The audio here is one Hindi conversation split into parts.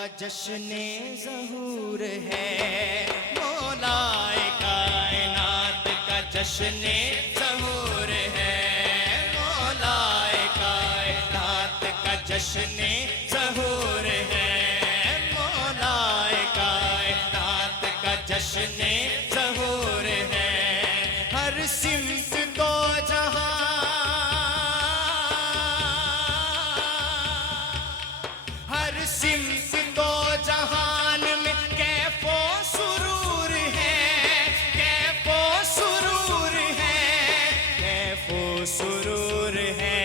का जश्ने ज़हूर है, मौलाए कायनात का जश्ने ज़हूर है, मौलाए कायनात का जश्ने ज़हूर है, मौलाए कायनात का जश्ने ज़हूर है। हर सिमत को जहां, हर सिमत को जहान में कैफो सुरूर है, कैफो सुरूर है, कैफो सुरूर है,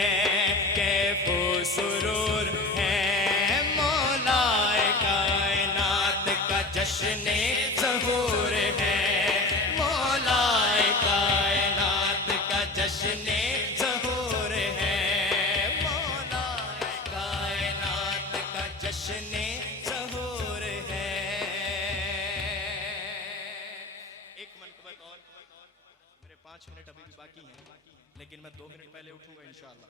कैफो सुरूर है। मौलाए कायनात का जश्ने ज़हूर है, मौलाए कायनात का जश्ने ज़हूर है, मौलाए कायनात का जश्ने ज़हूर है। एक मनकबत और, मेरे 5 मिनट अभी भी बाकी हैं, लेकिन मैं 2 मिनट पहले उठूंगा इंशाअल्लाह।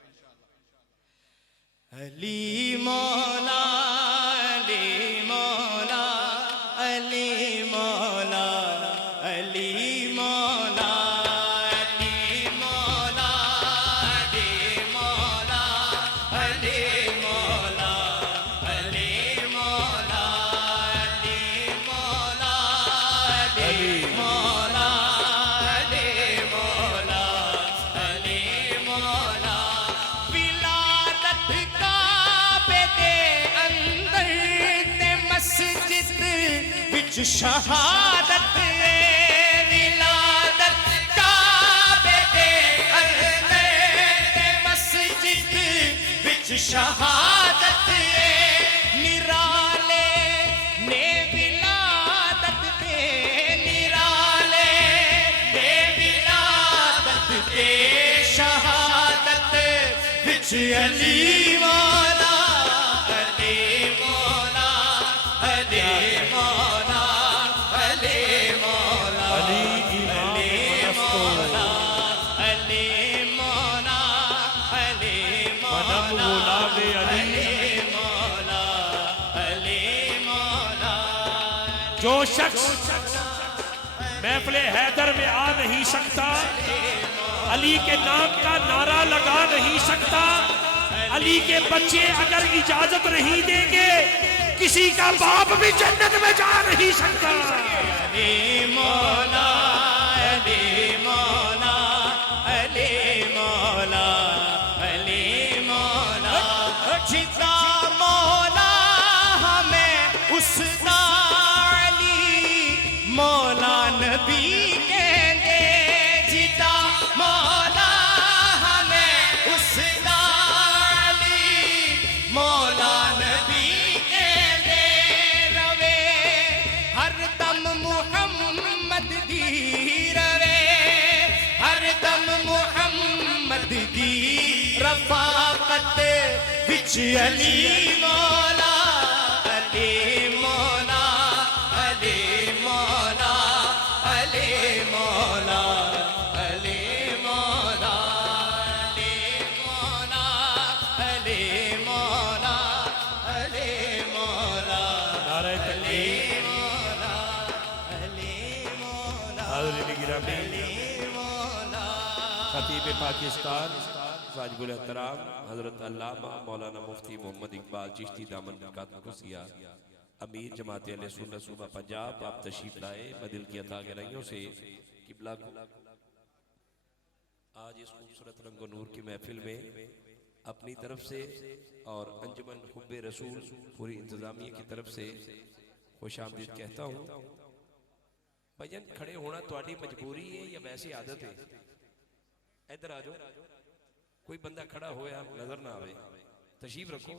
अली मौला, अली मौला, अली मौला, अली मौला, अली मौला, अली मौला, अली मौला, अली मौला, अली मौला, अली मौला, अली मौला, अली मौला। विलादत काबे दे अंदर ते मस्जिद विच शहादत, विलादत काबे दे अंदर ते मस्जिद विच शहादत, निराले ने विलादत दे, निराले ने विलादत दे शहादत विच अली मौला, अली मौला, अली मौला, अली मौला, अली मौला, अली मौला, अली मौला, अली मौला, अली मौला। जो शख्स महफिल हैदर में आ नहीं सकता, अली के नाम का नारा लगा नहीं सकता, अली के बच्चे अगर इजाजत नहीं देंगे, किसी का बाप भी जन्नत में जा नहीं सकता। अली मौला, अली मौला, अली मौला, अली मौला। जितना मौला हमें उसदा अली मौला नबी कहते, जितना मौला हमें उसदा अली मौला नबी कहते। रवे हर दम मुहम्मद दी रवे, हर दम मुहम्मद दी रफाकत विच अली मौला, अली मौला, अली मौला, अली मौला, अली मौला, अली मौला, अली मौला, नारे तकबीर। मौला, अली मौला, हाज़रीन गिरामी, अली मौला। खतीब पाकिस्तान वाजिबुल एहतराम हजरत अल्लामा मौलाना मुफ्ती मोहम्मद इकबाल चिश्ती दामन कुसिया, अमीर जमात अहले सुन्नत सूबा पंजाब, आप तशरीफ लाए। बदिल की अता गहराइयों से किबला को आज इस खूबसूरत रंगो नूर की महफिल में अपनी तरफ से और अंजुमन हुब्बे रसूल पूरी इंतजामिया की तरफ से खुश आमदीद कहता हूँ। भजन खड़े होना तुम्हारी मजबूरी है या वैसी आदत है? इधर आ जाओ, कोई बंदा खड़ा होया नजर ना आवे, तशरीफ रखो।